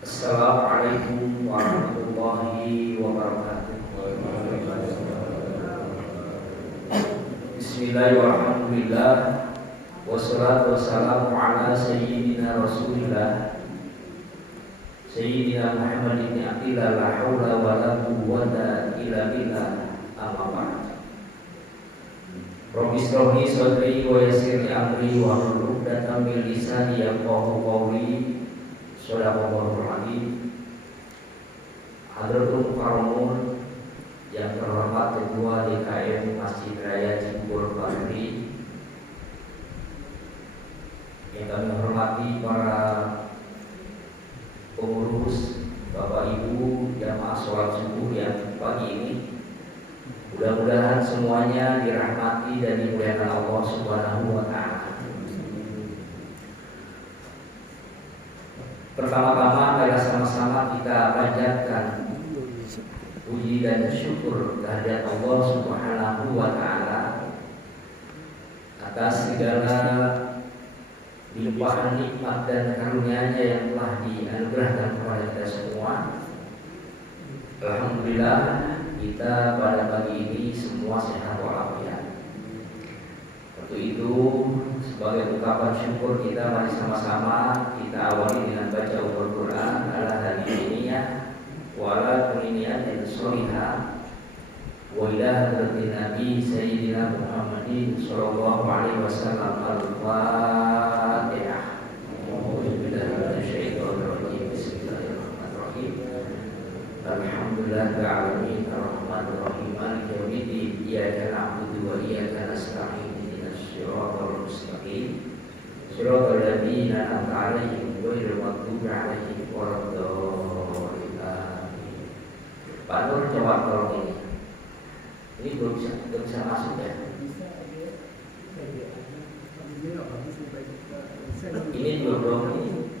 Assalamualaikum warahmatullahi wabarakatuh. Bismillahirrahmanirrahim. Wassalatu wassalamu ala sayyidina Rasulillah Sayyidina Muhammad ibn Abdillah, la hawla wa la quwwata illa billah, amma ba'd. Rabbi shrah li sadri wa yassir li amri wa hlul 'uqdatam min lisani yafqahu qawli. Shadaqallahul azim. Hadratul Mukarramun yang terhormat Ketua DKM Masjid Raya Cibubur Bakri, yang kami hormati para pengurus, Bapak Ibu jamaah sholat subuh yang pagi ini, mudah-mudahan semuanya dirahmati dan dimuliakan Allah Subhanahu wa Ta'ala. Pertama-tama adalah sama-sama kita panjatkan puji dan syukur kehadirat Allah Subhanahu wa Ta'ala atas segala limpahan nikmat dan karunia-Nya yang telah dianugerahkan kepada kita semua. Alhamdulillah, kita pada pagi ini semua sehat walafiat. Untuk itu, sebagai ungkapan syukur kita, mari sama-sama kita awali dengan baca Al-Quran ala hadiniyah wa ala kuniniyatin sholihah wa ila hadratin Nabi Sayyidina Muhammadin sallallahu alaihi wasallam. Al-Fatihah. Bismillahirrahmanirrahim. Alhamdulillahil alamin arrahmanir rahim maliki yaumiddin iyyaka na'budu wa iyyaka nasta'in Shiratal mustaqim Shiratal ladzina an'amta 'alaihim ghairil maghdubi 'alaihim waladdallin. Pak Nur, coba tolong ini. Ini belum bisa masuk ya. Ini belum ini.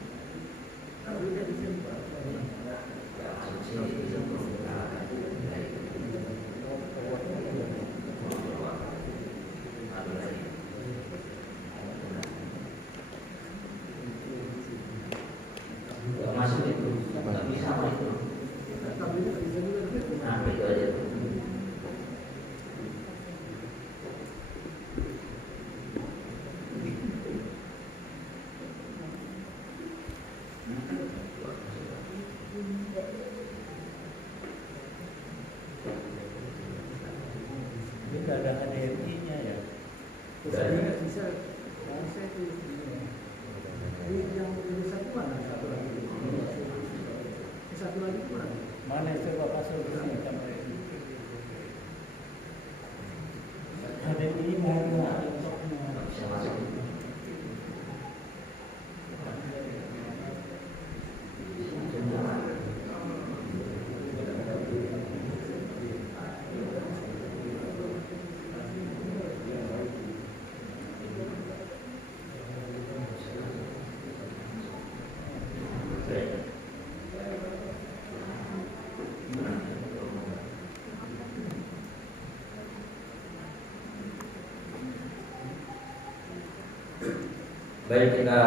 Baik, kita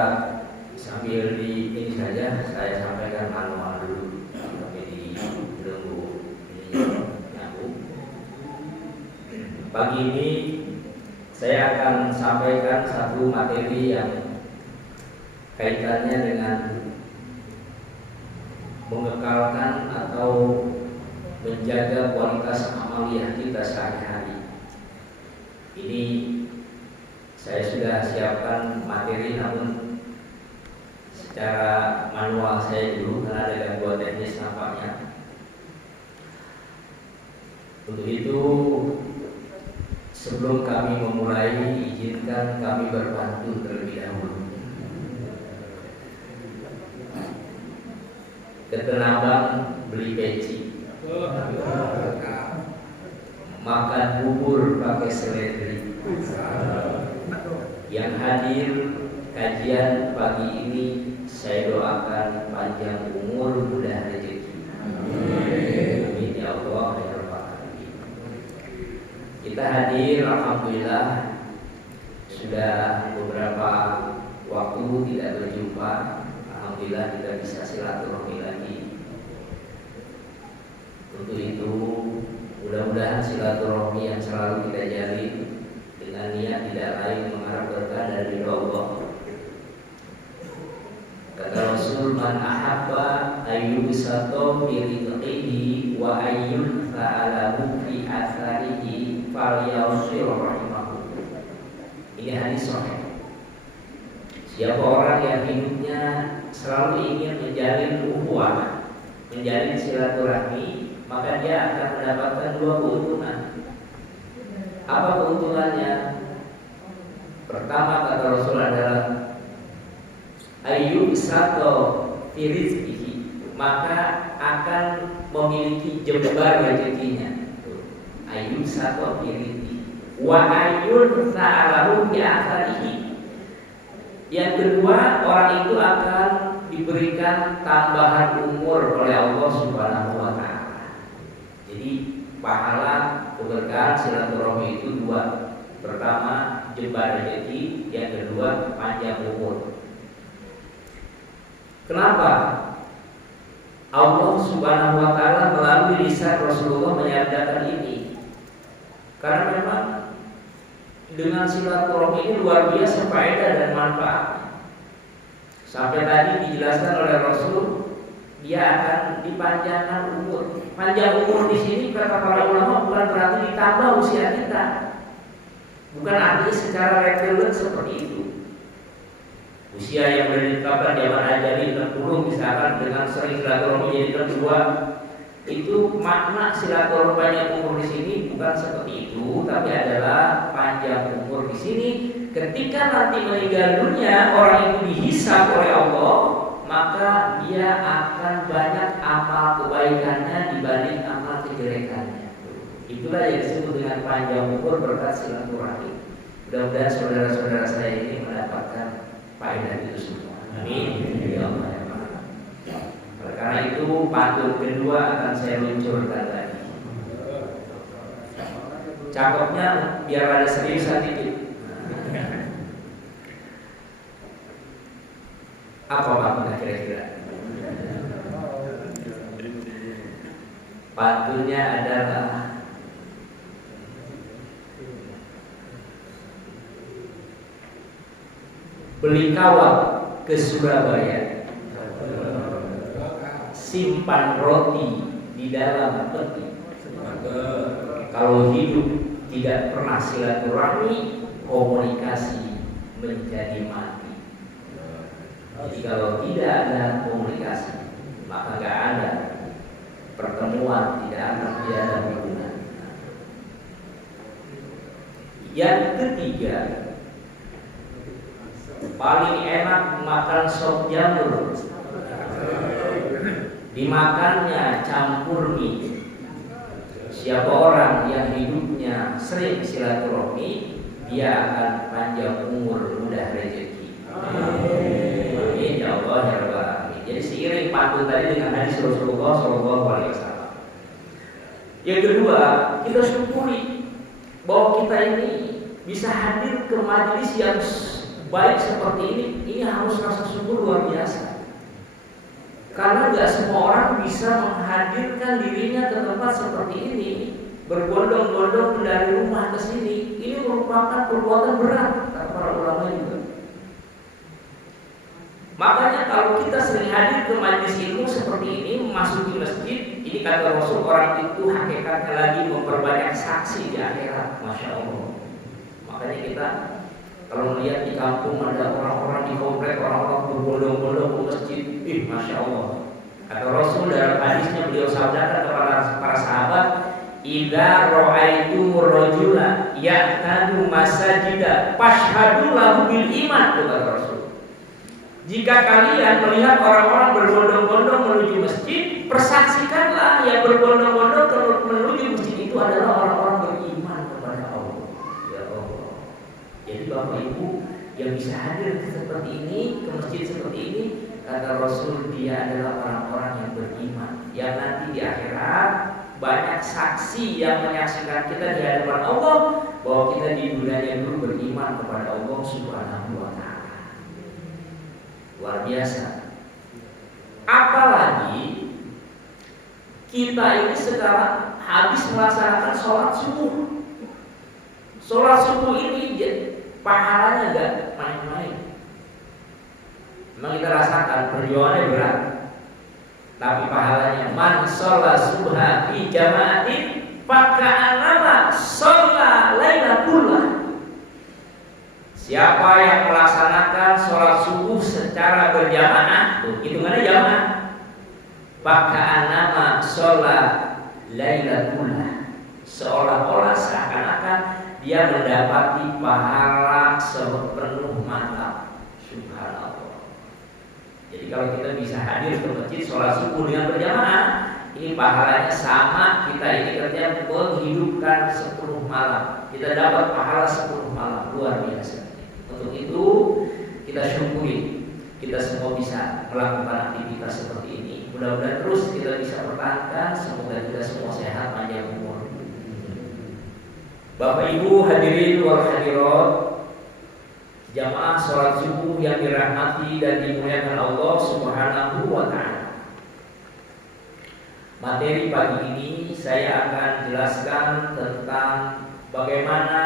sambil di ini saja saya sampaikan manual dulu, tapi di belenggu ini nyambung. Pagi ini saya akan sampaikan satu materi yang kaitannya dengan mengekalkan atau menjaga kualitas amaliyah kita sehari-hari. Ini saya sudah siapkan materi, namun secara manual saya dulu karena ada gangguan teknis nampaknya. Untuk itu, sebelum kami memulai, izinkan kami berpantun terlebih dahulu. Ketenabang beli peci, makan bubur pakai seledri. Yang hadir kajian pagi ini saya doakan panjang umur, mudah rezeki. Amin ya Allah ya Rabbal alamin. Kita hadir, alhamdulillah, sudah beberapa waktu tidak berjumpa. Alhamdulillah kita bisa silaturahmi lagi. Mudah-mudahan silaturahmi yang selalu kita jalin dengan niat tidak lain mengharap berkah dari Allah. Kata Rasul, man ahabba ayyubsato bi rizqihi wa ayyun fa'alahu fi atharihi falyawsir rahimahu. Ini hadis sahih. Siapa orang yang hidupnya selalu ingin menjalin ukhuwah, menjalin silaturahmi, maka dia akan mendapatkan dua keuntungan. Apa keuntungannya? Pertama kata Rasul adalah ayyub sato firizkihi, maka akan memiliki jembar rezekinya. Ayyub sato firizkihi wa ayyun sa'alahu bi atharihi. Yang kedua, orang itu akan diberikan tambahan umur oleh Allah Subhanahu wa taala. Jadi pahala keberkahan silaturahmi itu dua. Pertama, jembar rezeki, yang kedua, panjang umur. Kenapa? Allah Subhanahu wa taala melalui lisan Rasulullah menyatakan ini. Karena memang dengan silaturahmi ini luar biasa faedah dan manfaat. Sampai tadi dijelaskan oleh Rasul, dia akan dipanjangkan umur. Panjang umur di sini kata para ulama bukan berarti ditambah usia kita. Bukan artinya secara reguler seperti itu. Usia yang sudah ditetapkan zaman ajali 60 misalkan dengan sering silaturahmi jadi 62, itu makna silaturahmi panjang umur di sini bukan seperti itu, tapi adalah panjang umur di sini. Ketika nanti meninggal dunia orang itu dihisab oleh Allah, maka dia akan banyak amal kebaikannya dibanding amal kejelekannya. Itulah yang disebut dengan panjang umur berkat silaturahmi. Mudah-mudahan saudara-saudara saya ini mendapatkan faedah itu semua. Amin. Ya Allah. Oleh karena itu pantun kedua akan saya luncurkan tadi. Cakepnya biar ada seriusan dikit. Apa makna kira-kira? Pantunnya adalah beli kawat ke Surabaya, simpan roti di dalam peti. Kalau hidup tidak pernah silaturahmi, komunikasi menjadi mati. Jadi kalau tidak ada komunikasi, maka nggak ada pertemuan, tidak ada hubungan. Yang ketiga, paling enak makan sop jamur. Dimakannya campur mie. Siapa orang yang hidupnya sering silaturahmi, dia akan panjang umur, mudah rezeki. Amin ya Allah ya Rabbal Alamin. Jadi seiring pantun tadi dengan hadis Rasulullah SAW. Yang kedua, kita syukuri bahwa kita ini bisa hadir ke majelis yang baik seperti ini. Ini harus rasa syukur luar biasa. Karena nggak semua orang bisa menghadirkan dirinya ke tempat seperti ini, berbondong-bondong dari rumah ke sini. Ini merupakan perbuatan berat, kata para ulama juga. Makanya kalau kita sering hadir ke majelis ilmu seperti ini, memasuki masjid, ini kata Rasul, orang itu hakikatnya lagi memperbanyak saksi di akhirat. Masya Allah. Makanya kita kalau melihat di kampung ada orang-orang di komplek, orang-orang berbondong-bondong ke masjid, Masya Allah. Kata Rasul dalam hadisnya, beliau sabdakan kepada para sahabat, idza ra'aitum rajula ya'tadu masajida fashhadu lahu bil iman. Kata Rasul, jika kalian melihat orang-orang berbondong-bondong menuju masjid, persaksikanlah yang berbondong-bondong menuju masjid itu adalah orang-orang beriman kepada Allah. Ya Allah. Jadi Bapak Ibu yang bisa hadir seperti ini, ke masjid seperti ini, kata Rasul, dia adalah orang-orang yang beriman, yang nanti di akhirat banyak saksi yang menyaksikan kita di hadapan Allah bahwa kita di dunia dulu beriman kepada Allah Subhanahu wa taala. Luar biasa. Apalagi kita ini sekarang habis melaksanakan sholat subuh. Sholat subuh ini pahalanya enggak main-main. Memang kita rasakan perjuangannya berat, tapi pahalanya man sholat subha fi jama'atin faka'annama sholat lailatul. Siapa yang melaksanakan sholat subuh secara berjamaah, hitungannya jamaah, faka'annama sholat lailatul, seolah-olah seakan-akan dia mendapati pahala sepenuh malam. Subhanallah. Jadi kalau kita bisa hadir ke masjid sholat subuh dengan berjamaah, ini pahalanya sama kita ini kerja menghidupkan 10 malam. Kita dapat pahala 10 malam, luar biasa. Untuk itu kita syukuri kita semua bisa melakukan aktivitas seperti ini. Mudah-mudahan terus kita bisa pertahankan. Semoga kita semua sehat panjang umur. Bapak Ibu hadirin wal hadirat, jamaah sholat subuh yang dirahmati dan dimuliakan Allah Subhanahu wa ta'ala. Materi pagi ini saya akan jelaskan tentang bagaimana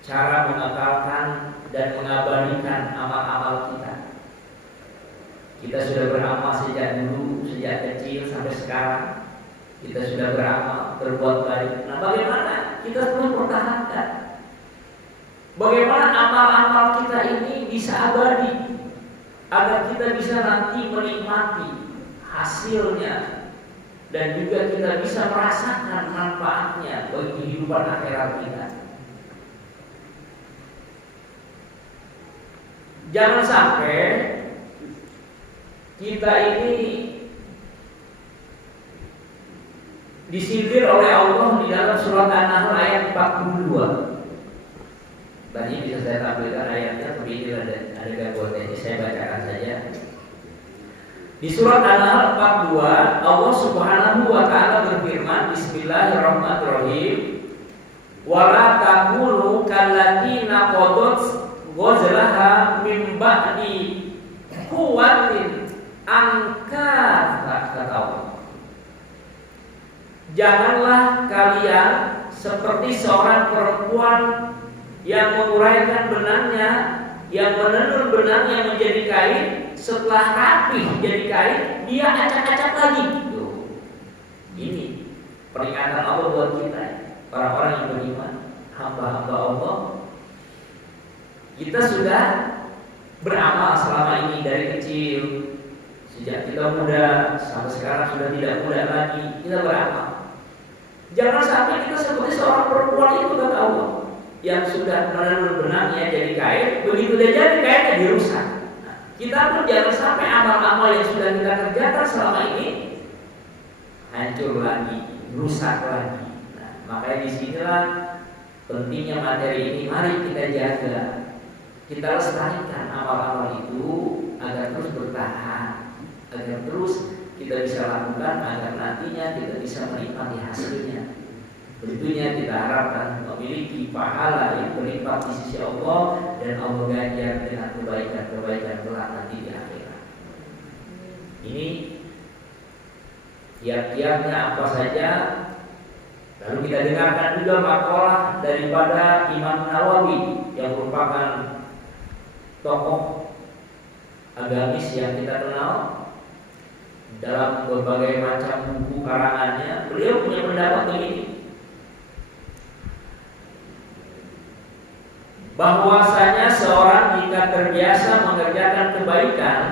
cara mengekalkan dan mengabadikan amal-amal kita. Kita sudah beramal sejak dulu, sejak kecil sampai sekarang. Kita sudah beramal, berbuat baik. Nah, bagaimana kita perlu pertahankan? Bagaimana amal-amal kita ini bisa abadi, agar kita bisa nanti menikmati hasilnya dan juga kita bisa merasakan manfaatnya bagi kehidupan akhirat kita. Jangan sampai kita ini disindir oleh Allah di dalam surat An-Nahl ayat 42. Tadi bisa saya tampilkan ayatnya, tapi ini ada gangguan teknis, saya bacakan saja. Di surat An-Nahl 42, Allah Subhanahu wa ta'ala berfirman, Bismillahirrahmanirrahim, wala takunu kallati naqadat ghazlaha min ba'di quwwatin angkatha, kata Allah. Janganlah kalian seperti seorang perempuan yang menguraikan benangnya, yang menenun benangnya menjadi kain, setelah rapi jadi kain, dia acak-acak lagi. Ini peringatan Allah buat kita, orang-orang yang beriman, hamba-hamba Allah. Kita sudah beramal selama ini dari kecil, sejak kita muda sampai sekarang sudah tidak muda lagi, kita beramal. Jangan sampai kita seperti seorang perempuan itu, kata Allah, yang sudah menenun benangnya jadi kain, begitu dia jadi kainnya dirusak. Nah, kita pun jangan sampai amal-amal yang sudah kita kerjakan selama ini hancur lagi, rusak lagi. Nah, makanya disinilah pentingnya materi ini. Mari kita jaga, kita lestarikan amal-amal itu agar terus bertahan, agar terus kita bisa lakukan, agar nantinya kita bisa menikmati hasilnya. Tentunya kita harapkan memiliki pahala yang berlipat di sisi Allah, dan Allah ganjar dengan kebaikan-kebaikan kelak nanti di akhirat. Ini kiat-kiatnya apa saja. Lalu kita dengarkan juga makalah daripada Imam Nawawi yang merupakan tokoh agamis yang kita kenal. Dalam berbagai macam buku karangannya, beliau punya pendapat begini, bahwasanya seorang jika terbiasa mengerjakan kebaikan,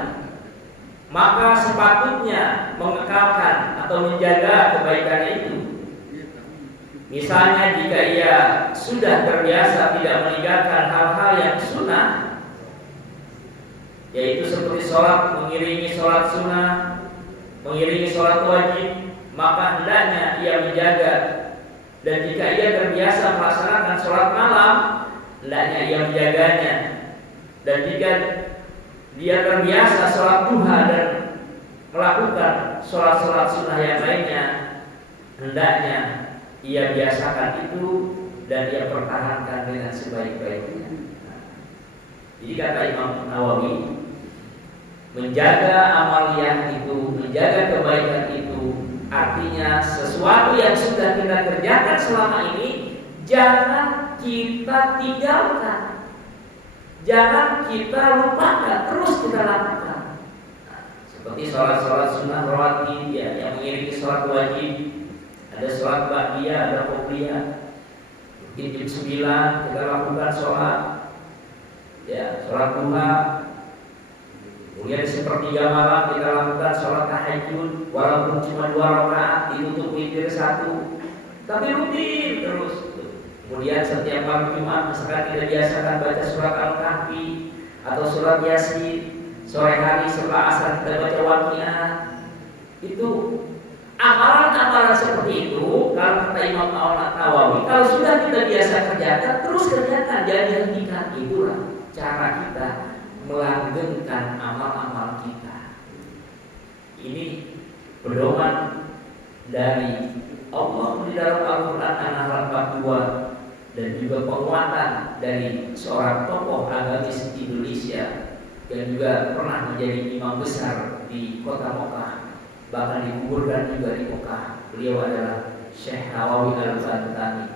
maka sepatutnya mengekalkan atau menjaga kebaikannya itu. Misalnya jika ia sudah terbiasa tidak meninggalkan hal-hal yang sunnah, yaitu seperti sholat, mengiringi sholat sunnah, mengiringi sholat wajib, maka hendaknya ia menjaga. Dan jika ia terbiasa melaksanakan sholat malam, hendaknya ia menjaganya. Dan jika dia terbiasa sholat duha dan melakukan sholat-sholat sunnah yang lainnya, hendaknya ia biasakan itu dan ia pertahankan dengan sebaik-baiknya. Jadi kata Imam Nawawi, menjaga amaliyah itu, menjaga kebaikan itu, artinya artinya sesuatu yang sudah kita kerjakan selama ini jangan kita tinggalkan, jangan kita lupakan, terus kita lakukan. Seperti sholat sunnah rawatib ya, yang mengiringi sholat wajib. Ada sholat ba'diyah, ada qobliyah. Mungkin jam 9 kita lakukan sholat ya, sholat duha. Kemudian di sepertiga malam kita lakukan sholat tahajud, walaupun cuma 2 rakaat ditutup witir 1, tapi rutin terus. Kemudian setiap malam Jumat misalkan kita biasakan baca surat Al-Kahfi atau surat Yasin. Sore hari setelah asar kita baca Waqiah. Itu amalan-amalan seperti itu, kalau kata Imam Nawawi, kalau sudah kita biasa kerjakan, terus kerjakan, jangan dihentikan. Itulah cara kita melanggengkan amal-amal kita. Ini pedoman dari Allah di dalam Al-Quran An-Nahl 42 dan juga penguatan dari seorang tokoh agamis Indonesia yang juga pernah menjadi imam besar di kota Mekah, bahkan dikuburkan juga di Mekah. Beliau adalah Syekh Nawawi Al-Bantani.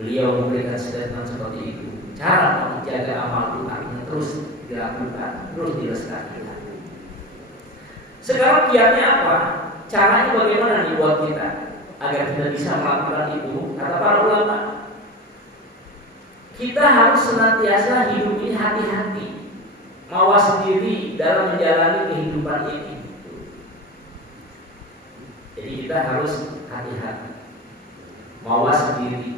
Beliau memberikan statement seperti itu. Cara menjaga amal itu artinya terus dilakukan, terus dilestarikan. Sekarang kiatnya apa? Caranya bagaimana nih buat kita agar kita bisa melakukan itu? Kata para ulama, kita harus senantiasa hidup ini hati-hati, mawas diri dalam menjalani kehidupan ini. Jadi kita harus hati-hati, mawas diri,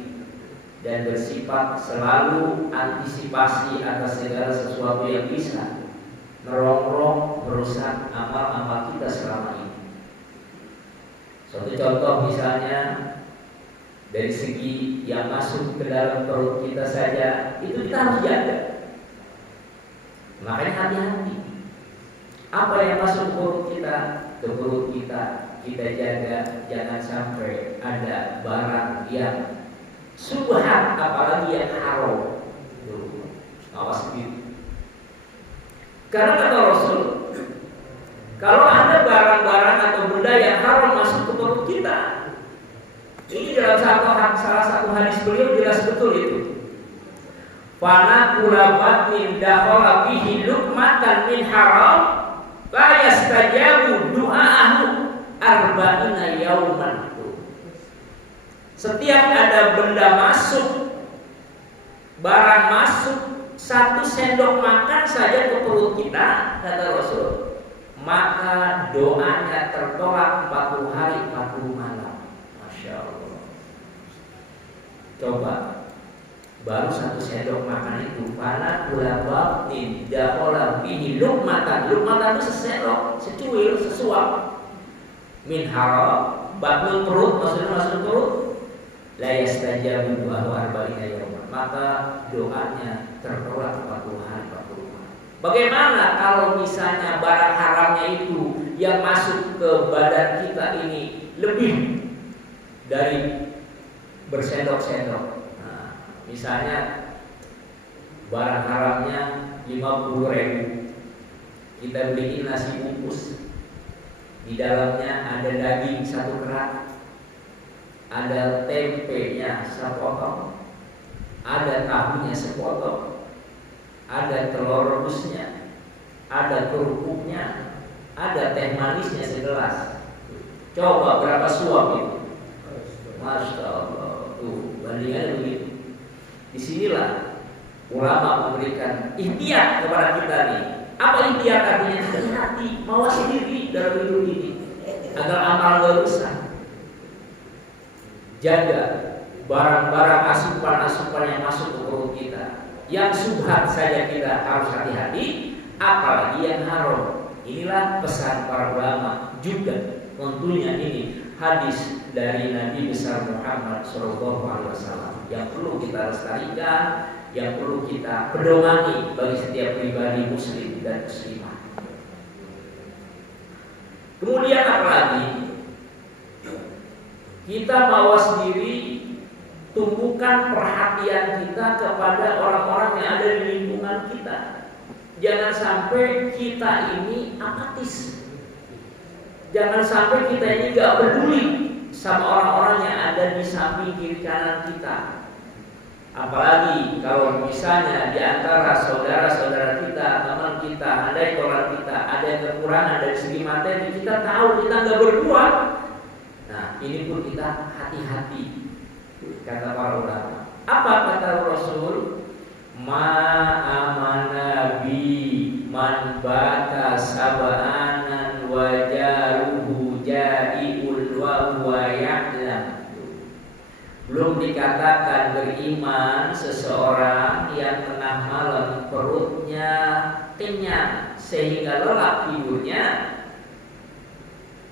dan bersifat selalu antisipasi atas segala sesuatu yang bisa merongrong, merusak amal-amal kita selama ini. Suatu contoh misalnya dari segi yang masuk ke dalam perut kita saja, itu kita harus jaga. Makanya hati-hati. Apa yang masuk ke perut kita jaga, jangan sampai ada barang yang subhat, apalagi yang haram. Awas diri. Karena kata Rasul, kalau ada barang-barang atau benda yang haram masuk ke perut kita, ini dalam salah satu hadis beliau jelas betul itu. Fana kulabat min dakhala fihi luqmatan min haram la yastajabu du'aahu arba'ina yauman. Setiap ada benda masuk, barang masuk, 1 sendok makan saja ke perut kita, kata Rasul, maka doanya tertolak 40 hari 40 malam. Masya Allah. Coba, baru 1 sendok makan itu, fana kulabat min dakhala fihi luqmatan. Luqmatan itu sesendok, secuil, sesuap. Min haram, batnul perut, maksudnya masuk perut. La yastajabu du'ahu arba'ina yawman, maka doanya tertolak 40 hari 40 malam. Bagaimana kalau misalnya barang haramnya itu yang masuk ke badan kita ini lebih dari bersendok-sendok? Nah, misalnya barang haramnya 50.000, kita beli nasi bungkus, di dalamnya ada daging 1 kerat, ada tempenya sepotong, ada tahunya sepotong, ada telur rebusnya, ada kerupuknya, ada teh manisnya segelas. Coba berapa suap itu? Masya Allah. Tuh, bandingannya begitu. Disinilah ulama memberikan ikhtiar kepada kita nih. Apa ikhtiar artinya? Hati-hati, mawas diri dalam hidup ini agar amal gak rusak. Jaga barang-barang asupan-asupan yang masuk ke perut kita. Yang subhat saja kita harus hati-hati, apalagi yang haram. Inilah pesan para ulama. Juga tentunya ini hadis dari Nabi besar Muhammad SAW yang perlu kita lestarikan, yang perlu kita pedomani bagi setiap pribadi muslim dan muslimah. Kemudian apalagi? Kita mawas diri, tumbuhkan perhatian kita kepada orang-orang yang ada di lingkungan kita. Jangan sampai kita ini apatis. Jangan sampai kita ini gak peduli sama orang-orang yang ada di samping kiri kanan kita. Apalagi kalau misalnya di antara saudara-saudara kita, teman kita, andai orang kita ada yang kekurangan dari segi materi, kita tahu kita nggak berbuat. Nah, ini pun kita hati-hati, kata para ulama. Apa kata Rasul? Ma'amana bi man bata sab'anan wajaruhu jai'ul wa huwa ya'lam. Belum dikatakan beriman seseorang yang tengah malam perutnya kenyang sehingga lelap tidurnya,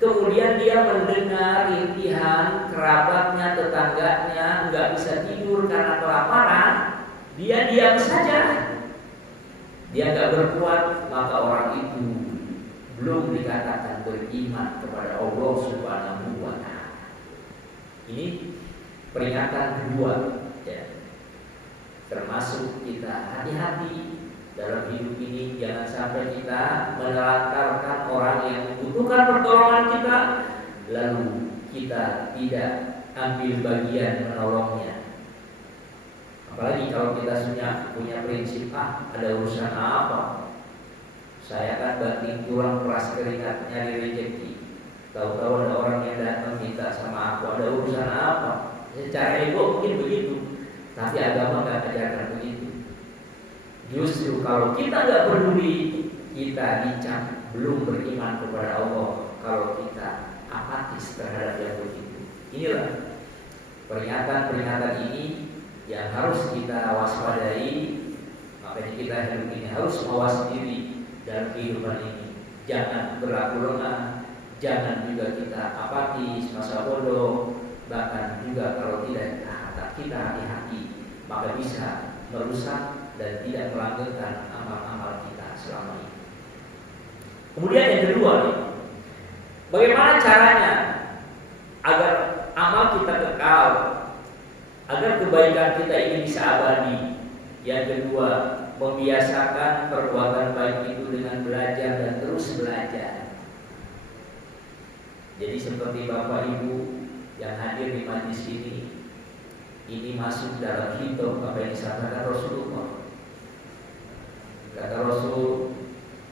kemudian dia mendengar rintihan kerabatnya, tetangganya nggak bisa tidur karena kelaparan, dia diam saja, dia nggak berbuat, maka orang itu belum dikatakan beriman kepada Allah Subhanahu wa Ta'ala. Ini peringatan kedua, ya. Termasuk kita hati-hati dalam hidup ini, jangan sampai kita menelantarkan orang yang membutuhkan pertolongan kita, lalu kita tidak ambil bagian menolongnya. Apalagi kalau kita punya prinsip, ada urusan apa, saya kan banting tulang peras keringat nyari rezeki. Tahu-tahu ada orang yang datang minta sama aku, ada urusan apa? Secara ego mungkin begitu, tapi agama nggak ajarkan begitu. Justru kalau kita nggak peduli, kita dicap belum beriman kepada Allah kalau kita apatis terhadap yang begitu. Inilah peringatan-peringatan ini yang harus kita waspadai. Makanya kita hidup ini harus mawas diri dalam kehidupan ini. Jangan berlaku lengah, jangan juga kita apatis, masa bodoh. Bahkan juga kalau tidak kita hati-hati, maka bisa merusak dan tidak melanggengkan amal-amal kita selama ini. Kemudian yang kedua nih, bagaimana caranya agar amal kita kekal, agar kebaikan kita ini bisa abadi. Yang kedua, membiasakan perbuatan baik itu dengan belajar dan terus belajar. Jadi seperti Bapak Ibu yang hadir di majlis ini masuk dalam hidup apa yang disampaikan Rasulullah. Kata Rasul,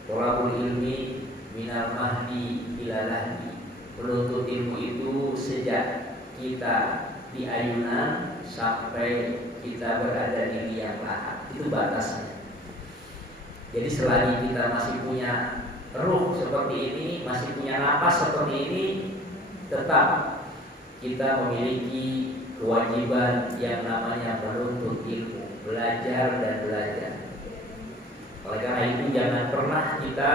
thalabul ilmi minal mahdi ila lahdi. Menuntut ilmu itu sejak kita di ayunan sampai kita berada di liang lahat. Itu batasnya. Jadi selagi kita masih punya ruh seperti ini, masih punya napas seperti ini, tetap kita memiliki kewajiban yang namanya menuntut ilmu, belajar dan belajar. Oleh karena itu jangan pernah kita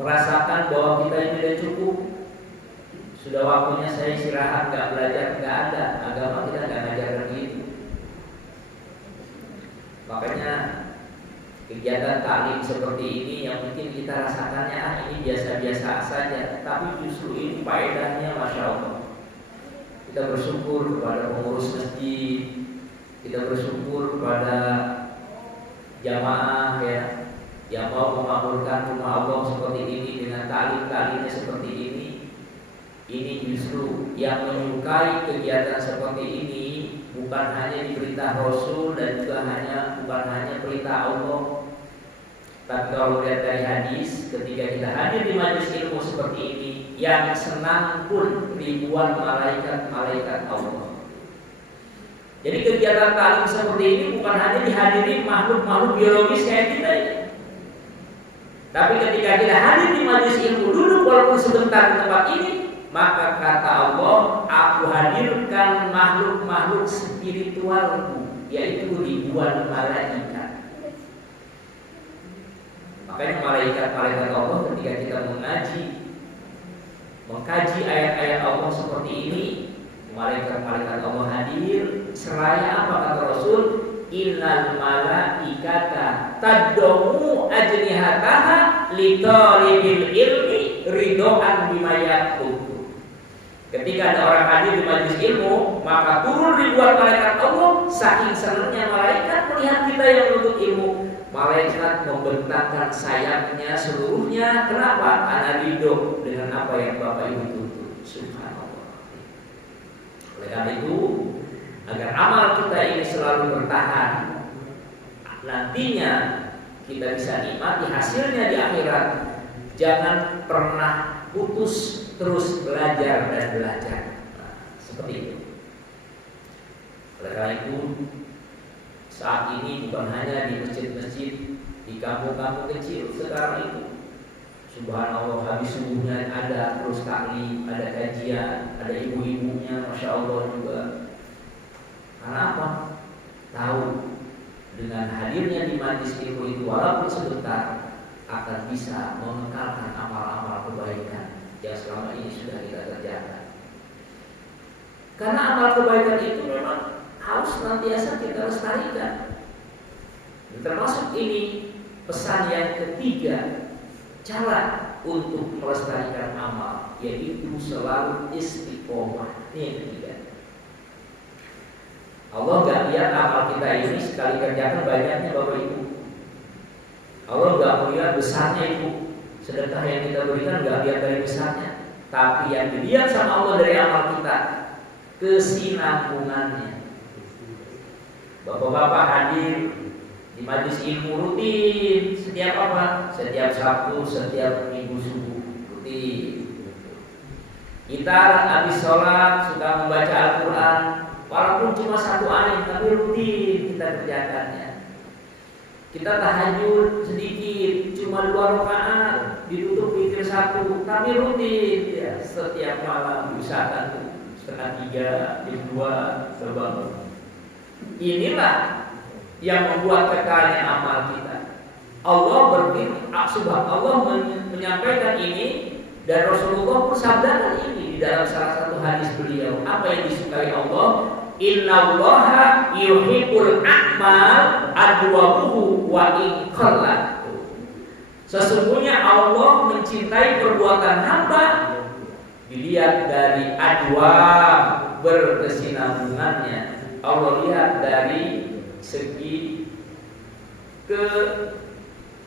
merasakan bahwa kita ini sudah cukup, sudah waktunya saya istirahat, nggak belajar, nggak ada. Agama kita nggak ngajarin gitu. Makanya kegiatan taklim seperti ini yang mungkin kita rasakannya ini biasa-biasa saja, tapi justru ini faedahnya Masya Allah. Kita bersyukur kepada pengurus masjid, kita bersyukur kepada jamaah ya, yang mau memakmurkan rumah Allah seperti ini dengan taklim-taklimnya seperti ini. Ini justru yang menyukai kegiatan seperti ini bukan hanya diperintah Rasul dan juga bukan hanya perintah Allah. Tapi kalau lihat dari hadis, ketika kita hadir di majelis ilmu seperti ini, yang senang pun ribuan malaikat-malaikat Allah. Jadi kegiatan taklim seperti ini bukan hanya dihadiri makhluk-makhluk biologis kayak kita ini. Tapi ketika kita hadir di majelis ilmu, duduk walaupun sebentar di tempat ini, maka kata Allah, aku hadirkan makhluk-makhluk spiritualku, yaitu ribuan malaikat. Makanya malaikat-malaikat Allah ketika kita mengkaji ayat-ayat Allah seperti ini, malaikat-malaikat Allah hadir. Seraya apa kata Rasul? Innal malaikata tad'u ajnihataha li talibil ilmi ridhoan bima yaqul. Ketika ada orang hadir di majelis ilmu, maka turun ribuan malaikat Allah. Saking senangnya malaikat melihat kita yang menuntut ilmu, malaikat membentangkan sayapnya seluruhnya. Kenapa? Karena ridho dengan apa yang Bapak Ibu tuntut. Subhanallah. Oleh karena itu, agar amal kita ini selalu bertahan, nantinya kita bisa nikmati hasilnya di akhirat, jangan pernah putus, terus belajar dan belajar. Nah, seperti itu. Oleh karena itu, saat ini bukan hanya di masjid-masjid, di kampung-kampung kecil sekarang itu, subhanallah, habis subuhnya ada terus taklim, ada kajian, ada ibu-ibunya, masya Allah juga. Karena apa? Tahu dengan hadirnya di majlis ilmu itu walaupun sebentar akan bisa mengekalkan amal-amal kebaikan yang selama ini sudah kita kerjakan. Karena amal kebaikan itu memang harus senantiasa kita lestarikan. Termasuk ini pesan yang ketiga, cara untuk melestarikan amal, yaitu selalu istiqomah. Ini yang ketiga. Allah gak lihat amal kita ini sekali kerjakan banyaknya Bapak Ibu. Allah gak melihat besarnya itu. Sedekah yang kita berikan gak lihat dari besarnya, tapi yang dilihat sama Allah dari amal kita, kesinambungannya. Bapak-bapak hadir di majlis ilmu rutin setiap apa? Setiap Sabtu, setiap Minggu subuh rutin. Kita habis sholat suka membaca Al-Quran, walaupun cuma satu ayat, tapi rutin kita kerjakannya. Kita tahajud sedikit, cuma 2 rakaat, ditutup witir 1, tapi rutin ya. Setiap malam usahakan 2:30, jam 2 terbangun. Inilah yang membuat kekalnya amal kita. Allah berfirman, Allah menyampaikan ini, dan Rasulullah bersabdakan ini di dalam salah satu hadis beliau. Apa yang disukai Allah? Innallaha yuhibbul a'mal adwamuhu wa in qallat. Sesungguhnya Allah mencintai perbuatan hamba dilihat dari adwam, berkesinambungannya. Allah lihat dari segi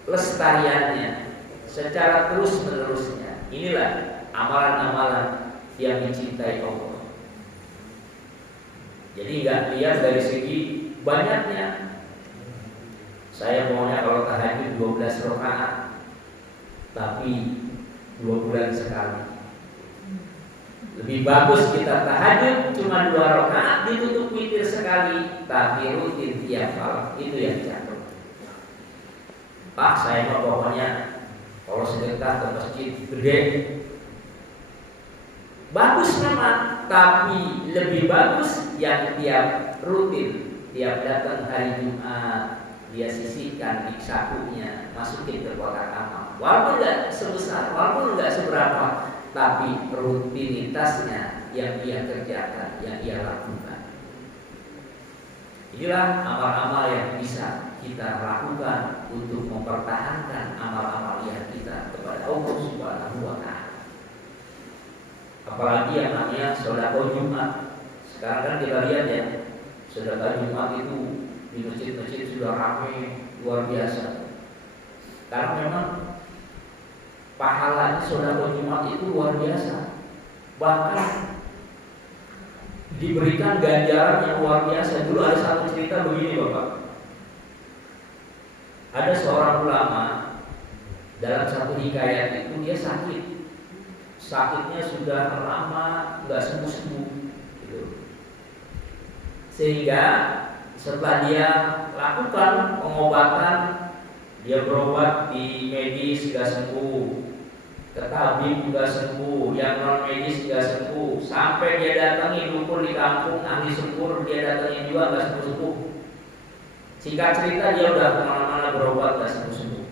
kelestariannya secara terus menerusnya. Inilah amalan-amalan yang dicintai Allah. Jadi nggak lihat dari segi banyaknya. Saya maunya kalau tahajud 12 rakaat, tapi 2 bulan sekali. Lebih bagus kita tahajud cuma 2 rakaat, ditutup witir sekali, tapi rutin tiap malam. Itu yang cakep. Pak, saya mau pokoknya kalau sedekah ke masjid gede, bagus memang, tapi lebih bagus yang tiap rutin, tiap datang hari Jumat dia sisihkan di sakunya, masukin ke kotak amal. Walaupun nggak sebesar, walaupun nggak seberapa, tapi rutinitasnya yang dia kerjakan, yang dia lakukan. Inilah amal-amal yang bisa kita lakukan untuk mempertahankan amal-amal yang kita kepada Allah Subhanahu wa Ta'ala. Apalagi yang namanya sedekah Jumat. Sekarang kan kita lihat ya, sedekah Jumat itu di masjid-masjid sudah ramai luar biasa. Karena memang pahalanya sedekah Jumat itu luar biasa. Bahkan diberikan ganjaran yang luar biasa. Dulu ada satu cerita begini Bapak. Ada seorang ulama, dalam satu hikayat itu dia sakit. Sakitnya sudah lama nggak sembuh-sembuh gitu. Sehingga setelah dia lakukan pengobatan, dia berobat di medis nggak sembuh, ke tabib juga sembuh, yang non medis juga sembuh, sampai dia datangi dukun di kampung ahli syukur, dia datangi juga nggak sembuh-sembuh. Singkat cerita dia udah kemana-mana berobat nggak sembuh-sembuh.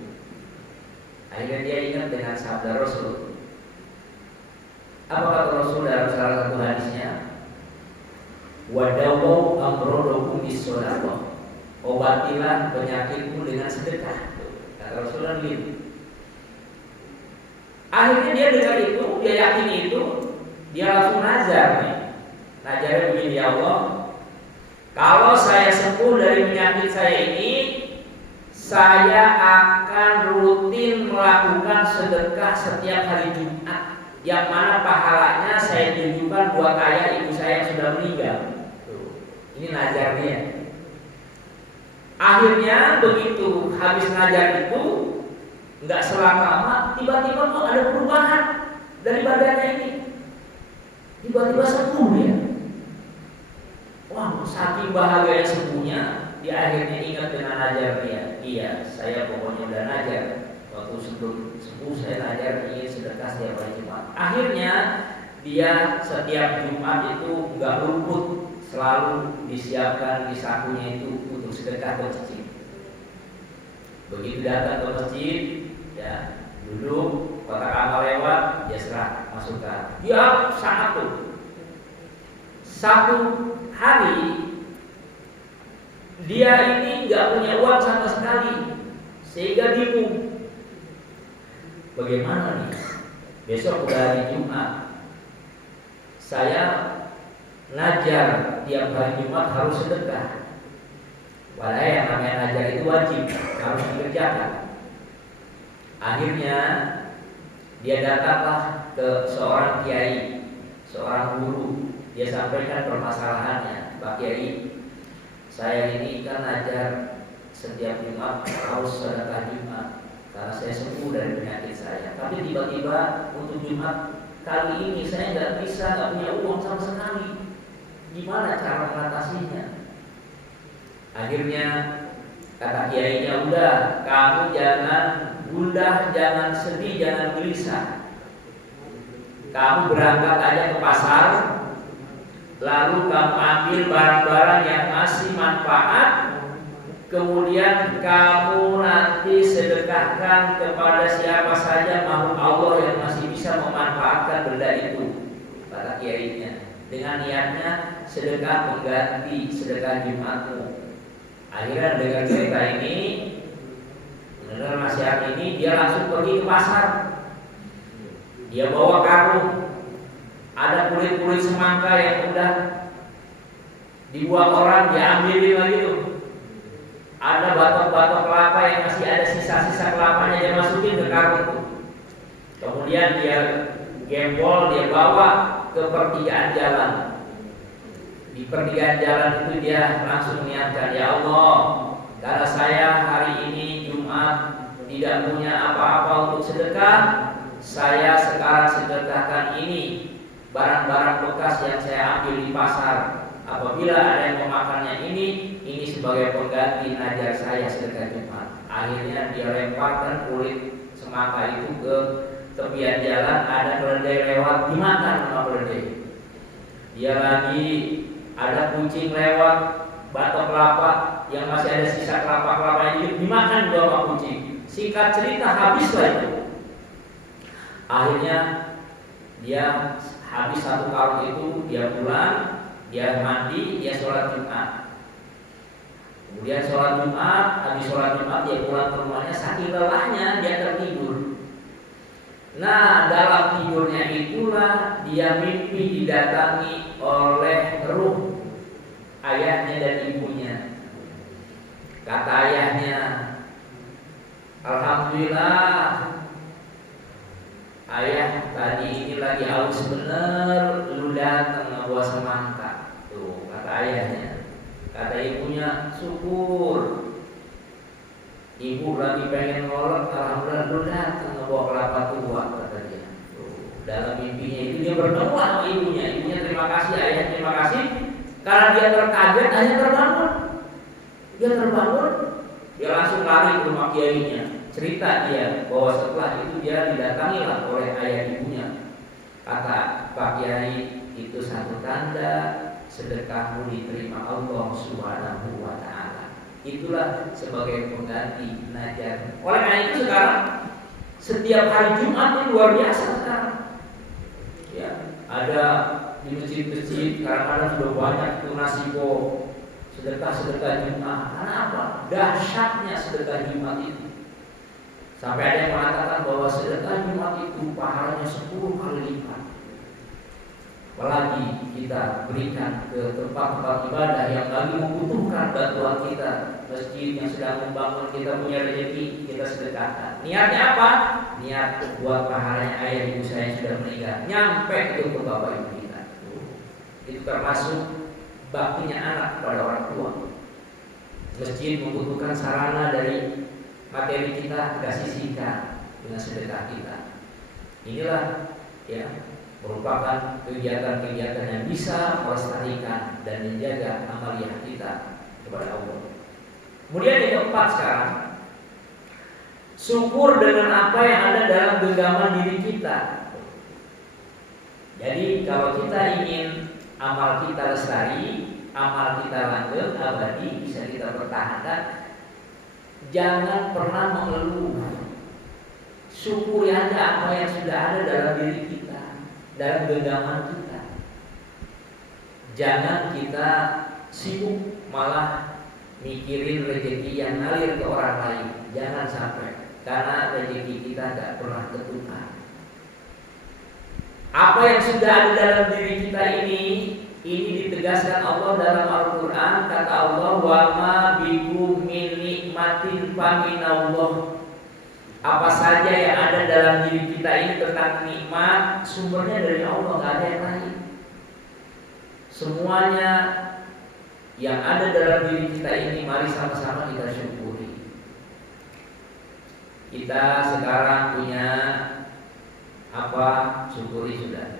Akhirnya dia ingat dengan sabda Rasul. Apa kata Rasul dalam salah satu hadisnya? Wadawau amrodokum bisolawah. Obatilah penyakitmu dengan sedekah. Kata Rasulullah begitu. Akhirnya dia dengar itu, dia yakin itu, dia langsung nazar nih. Nazarnya begini, ya Allah, kalau saya sembuh dari penyakit saya ini, saya akan rutin melakukan sedekah setiap hari Jumat, yang mana pahalanya saya tunjukkan buat ayah ibu saya yang sudah meninggal. Ini nazarnya. Akhirnya begitu habis ngajar itu, nggak selang lama, tiba-tiba tuh ada perubahan dari badannya ini. Tiba-tiba sembuh dia. Wah, saking bahagia sembuhnya, dia akhirnya ingat dengan ajar dia. Iya, saya pokoknya udah najar. Waktu sebelum sembuh saya najar ingin sedekah setiap hari Jumat. Akhirnya dia setiap Jumat itu nggak luput, selalu disiapkan di sakunya itu untuk sedekah ke masjid. Begitu datang ke masjid, ya duduk, kotak amal lewat, dia serah masukkan. Dia sangat tuh. Satu hari dia ini nggak punya uang sama sekali, sehingga bingung. Bagaimana nih? Besok udah hari Jumat, saya ngajar tiap hari Jumat harus sedekah. Padahal yang namanya ngajar itu wajib, harus dikerjakan. Akhirnya dia datanglah ke seorang kiai, seorang guru. Dia sampaikan permasalahannya, Pak Kiai, saya ini kan ngajar setiap Jumat harus sedekah Jumat karena saya sembuh dari penyakit saya. Tapi tiba-tiba untuk Jumat kali ini saya nggak punya uang sama sekali. Gimana cara mengatasinya? Akhirnya kata kiainya, udah, kamu jangan gundah, jangan sedih, jangan gelisah. Kamu berangkat aja ke pasar, lalu kamu ambil barang-barang yang masih manfaat, kemudian kamu nanti sedekahkan kepada siapa saja makhluk Allah yang masih bisa memanfaatkan benda itu, kata kiainya. Dengan niatnya sedekah pengganti sedekah Jumatmu. Akhirnya dengan cerita ini, mendengar nasihat ini, dia langsung pergi ke pasar. Dia bawa karung, ada kulit-kulit semangka yang udah dibuang orang, diambilin lagi tuh. Ada batok-batok kelapa yang masih ada sisa-sisa kelapanya, dia masukin ke karung tuh. Kemudian dia gembol, dia bawa ke pertigaan jalan. Di pertigaan jalan itu dia langsung niatkan, ya Allah, karena saya hari ini Jumat tidak punya apa-apa untuk sedekah, saya sekarang sedekahkan ini barang-barang bekas yang saya ambil di pasar. Apabila ada yang memakannya ini sebagai pengganti najar saya sedekah Jumat. Akhirnya dia lemparkan kulit semangka itu ke tepian jalan, ada keledai lewat, dimakan sama keledai. Dia lagi ada kucing lewat, batok kelapa yang masih ada sisa kelapa-kelapa itu dimakan juga sama kucing. Singkat cerita habislah itu. Akhirnya dia habis satu karung itu, dia pulang, dia mandi, dia sholat Jumat. Kemudian sholat Jumat, habis sholat Jumat dia pulang ke rumahnya, saking lelahnya dia tertidur. Nah, dalam tidurnya itulah dia mimpi didatangi oleh ruh ayahnya dan ibunya. Kata ayahnya, alhamdulillah, ayah tadi ini lagi aus bener, lu datang ngebawa semangka. Tuh kata ayahnya. Kata ibunya, syukur. Ibu lagi pengen ngolok, alhamdulillah lu datang ngebawa kelapa tua, kata dia. Tuh, dalam mimpinya itu dia bertemu sama ibunya. Ibunya terima kasih, ayah terima kasih. Karena dia terkaget, ayah terbangun. Dia terbangun, dia langsung lari ke rumah kiainya. Cerita dia bahwa setelah itu dia didatangilah oleh ayah ibunya. Kata Pak Kiai, itu satu tanda sedekahmu diterima Allah Subhanahu wa ta'ala. Itulah sebagai pengganti najar. Oleh karena itu sekarang setiap hari Jumat itu luar biasa sekarang. Ya, ada di masjid-masjid kadang-kadang sudah banyak itu nasibo sedekah Jumat. Karena apa? Dahsyatnya sedekah Jumat itu. Sampai ada yang mengatakan bahwa sedekah Jumat itu pahalanya 10 kali lipat. apalagi kita berikan ke tempat-tempat ibadah yang lagi membutuhkan bantuan kita. Masjid yang sedang membangun, kita punya rezeki, kita sedekahkan. Niatnya apa? Niat buat pahalanya ayah ibu saya yang sudah meninggal nyampe itu ke bapak ibu kita. Itu termasuk baktinya anak kepada orang tua. Masjid membutuhkan sarana dari materi kita, kita sisihkan dengan sedekah kita. Inilah ya merupakan kegiatan-kegiatan yang bisa melestarikan dan menjaga amaliyah kita kepada Allah. Kemudian yang keempat sekarang, syukur dengan apa yang ada dalam genggaman diri kita. Jadi kalau kita ingin amal kita lestari, amal kita langgeng, abadi, bisa kita pertahankan, jangan pernah mengeluh. Syukuri aja apa yang sudah ada dalam diri kita, dalam genggaman kita. Jangan kita sibuk malah mikirin rezeki yang ngalir ke orang lain. Jangan sampai, karena rezeki kita tidak pernah ketukar. Apa yang sudah ada dalam diri kita ini ditegaskan Allah dalam Al-Quran. Kata Allah, wa ma bikum min nikmatin faminallah. Apa saja yang ada dalam diri kita ini tentang nikmat, sumbernya dari Allah, nggak ada yang lain. Semuanya yang ada dalam diri kita ini, mari sama-sama kita syukuri. Kita sekarang punya apa? Syukuri sudah.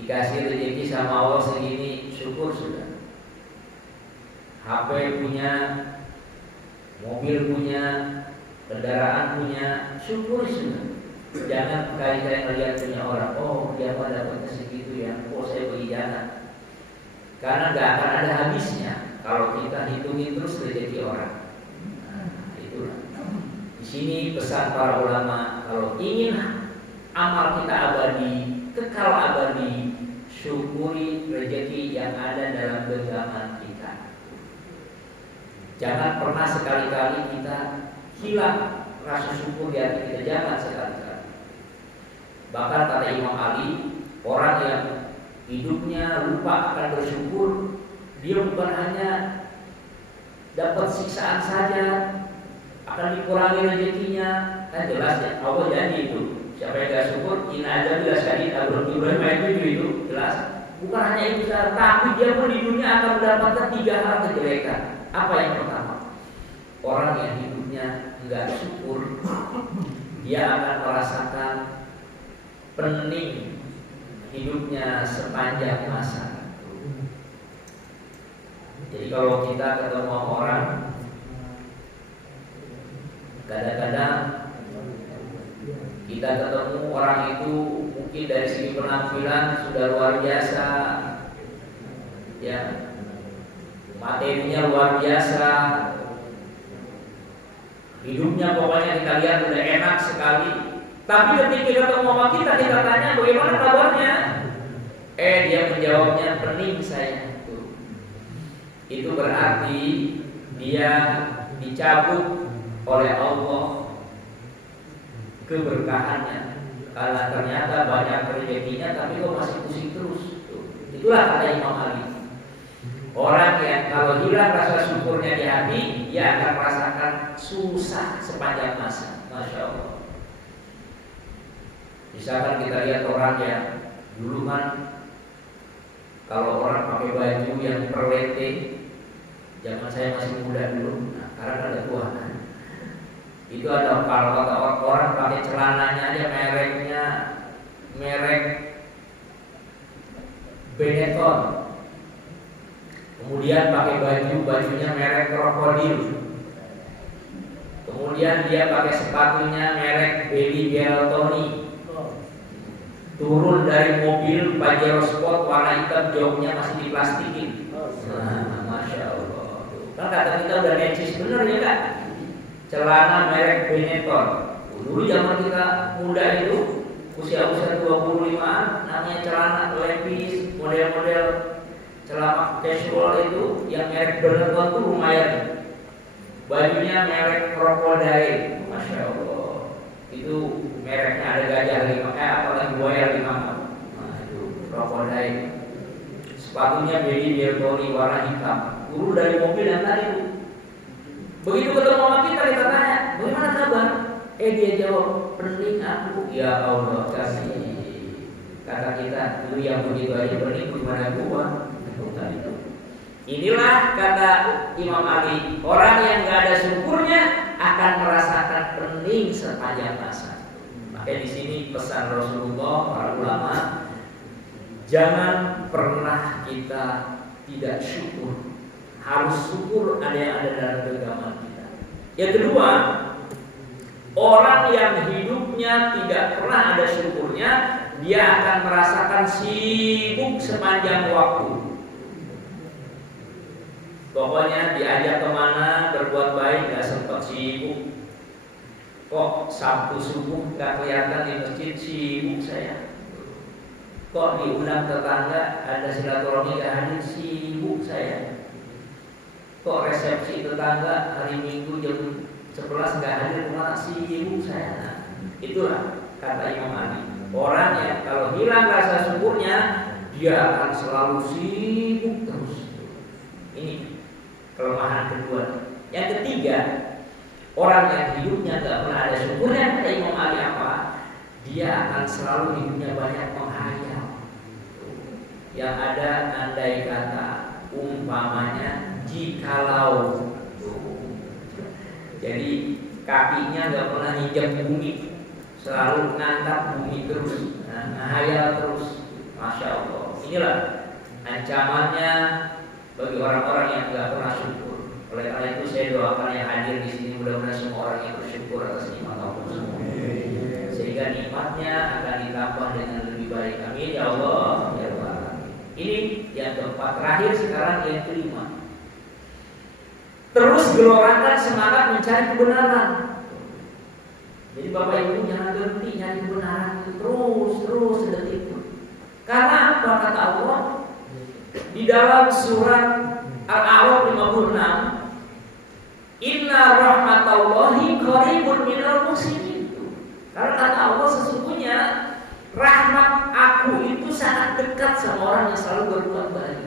Dikasih rezeki sama Allah segini, syukur sudah. HP punya, mobil punya, kendaraan punya, syukur sudah. Jangan kali-kali melihat punya orang, oh dia mah dapatnya segitu ya, oh saya beli jangan. Karena gak akan ada habisnya kalau kita hitungin terus rezeki orang. Nah, itulah. Di sini pesan para ulama, kalau ingin amal kita abadi, kekal abadi, syukuri rezeki yang ada dalam genggaman kita. Jangan pernah sekali-kali kita hilang rasa syukur di hati kita, jangan sekali-kali. Bahkan kata Imam Ali, orang yang hidupnya lupa akan bersyukur, dia bukan hanya dapat siksaan saja, akan dikurangi rezekinya. Kan jelas ya, Allah janji itu. Siapa yang gak syukur, ina aja bila syadid abrul Ibrahim itu jelas. Bukan hanya itu saja, tapi dia pun di dunia akan mendapatkan 3 hal kejelekan. Apa yang pertama? Orang yang hidupnya enggak syukur, dia akan merasakan pening hidupnya sepanjang masa. Jadi kalau kita ketemu orang, kadang-kadang kita ketemu orang itu mungkin dari segi penampilan sudah luar biasa, ya, materinya luar biasa, hidupnya pokoknya kita lihat udah enak sekali. Tapi ketika ketemu sama kita tanya bagaimana kabarnya, dia menjawabnya pening saya. Itu berarti dia dicabut oleh Allah keberkahannya, karena ternyata banyak rezekinya tapi kok masih pusing terus. Itulah kata Imam Ali, orang yang kalau hilang rasa syukurnya di hati, dia akan merasakan susah sepanjang masa. Masya Allah. Misalkan kita lihat orang yang dulu kan, kalau orang pakai baju yang perlete, zaman saya masih muda dulu, nah, karena ada tua kan. Itu ada, kalau kata orang pakai celananya aja mereknya merek Benetton, kemudian pakai bajunya merek krokodil, kemudian dia pakai sepatunya merek Baby Bertoni, turun dari mobil Pajero Sport warna hitam, joknya masih diplastikin. Nah, Masya Allah. Kan kata kita udah necis bener ya kan? Celana merek Benetton. Dulu zaman kita muda itu, usia-usia 25-an, namanya celana levis, model-model celana casual itu yang merek Benetton tuh lumayan. Bajunya merek Crocodile, Masya Allah. Itu mereknya ada gajah 5, apalagi buaya 5. Nah itu Crocodile jahit, sepatunya Bedi Bertoni warna hitam, turun dari mobil dan tadi itu. Begitu ketemu sama kita tanya, bagaimana kabar? Dia jawab, pening aku. Ya Allah kasih. Kata kita, lu yang begitu aja pening, gimana gua? Inilah kata Imam Ali, orang yang gak ada syukurnya akan merasakan pening sepanjang masa. Makanya di sini pesan Rasulullah, para ulama, jangan pernah kita tidak syukur. Harus syukur ada yang ada dalam genggaman kita. Yang kedua, orang yang hidupnya tidak pernah ada syukurnya, dia akan merasakan sibuk sepanjang waktu. Pokoknya diajak kemana berbuat baik gak sempat sibuk. Kok Sabtu subuh gak kelihatan di masjid, sibuk saya. Kok diundang tetangga ada silaturahmi gak hadir, sibuk saya. Kok resepsi tetangga hari Minggu jam 11 gak hadir, malah sibuk saya. Nah, itulah kata Imam Ali, orang yang kalau hilang rasa syukurnya, dia akan selalu sibuk terus. Ini kelemahan kedua. Yang ketiga, orang yang hidupnya gak pernah ada syukurnya, kata Imam Ali apa? Dia akan selalu hidupnya banyak menghayal. Yang ada andai kata, umpamanya jikalau. Jadi kakinya gak pernah nginjak bumi, selalu nantap bumi terus, menghayal terus. Masya Allah. Inilah ancamannya bagi orang-orang yang tidak pernah syukur. Oleh karena itu saya doakan yang hadir di sini mudah-mudahan semua orang yang bersyukur atas nikmat Allah semua, sehingga nikmatnya akan ditambah dengan lebih baik. Amin ya Allah ya Allah. Ini yang keempat. Terakhir sekarang yang kelima. Terus gelorakan semangat mencari kebenaran. Jadi Bapak Ibu jangan berhenti nyari kebenaran, terus sedetik itu. Karena apa kata Allah? Di dalam surat Al-A'raf 56, Inna rahmatallahi qaribun minal muhsinin. Karena kata Allah sesungguhnya rahmat aku itu sangat dekat sama orang yang selalu berbuat baik.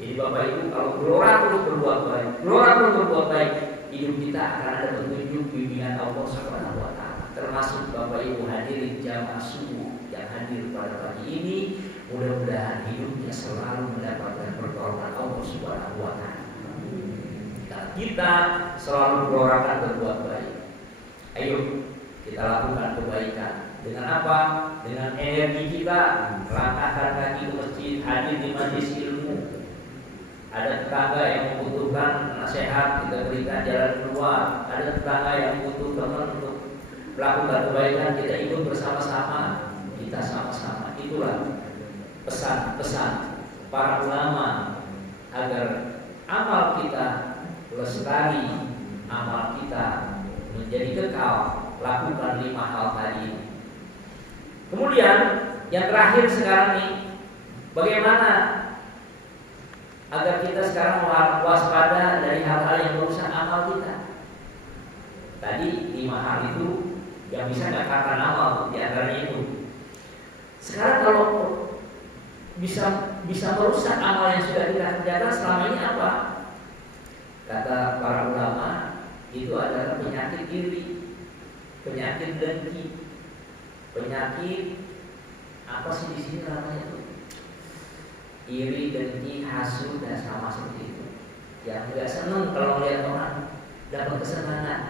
Jadi Bapak Ibu kalau gelora terus berbuat baik, gelora terus berbuat baik, hidup kita akan ada petunjuk bimbingan Allah Subhanahu wa taala. Termasuk Bapak Ibu hadirin jamaah subuh yang hadir pada pagi ini. Mudah-mudahan hidupnya selalu mendapatkan pertolongan Allah Subhanahu wa taala. Kita selalu berdoakan berbuat baik. Ayo kita lakukan kebaikan. Dengan apa? Dengan energi kita, langkahkan kaki ke masjid, hadir di majelis ilmu. Ada tetangga yang membutuhkan nasihat, kita berikan jalan keluar. Ada tetangga yang butuh teman untuk melakukan kebaikan, kita ikut bersama-sama. Kita sama-sama. Itulah pesan-pesan para ulama agar amal kita lestari, amal kita menjadi kekal. Lakukan 5 hal tadi ini. Kemudian yang terakhir sekarang nih, bagaimana agar kita sekarang waspada dari hal-hal yang merusak amal kita. Tadi 5 hal itu yang bisa mengatakan amal, di antaranya itu. Sekarang kalau bisa merusak amal yang sudah kita kerjakan selama ini apa? Kata para ulama, itu adalah penyakit iri, penyakit dengki, penyakit apa sih di sini namanya itu? Iri, dengki, hasud dan sama seperti itu. Yang tidak senang kalau melihat orang dapat kesenangan,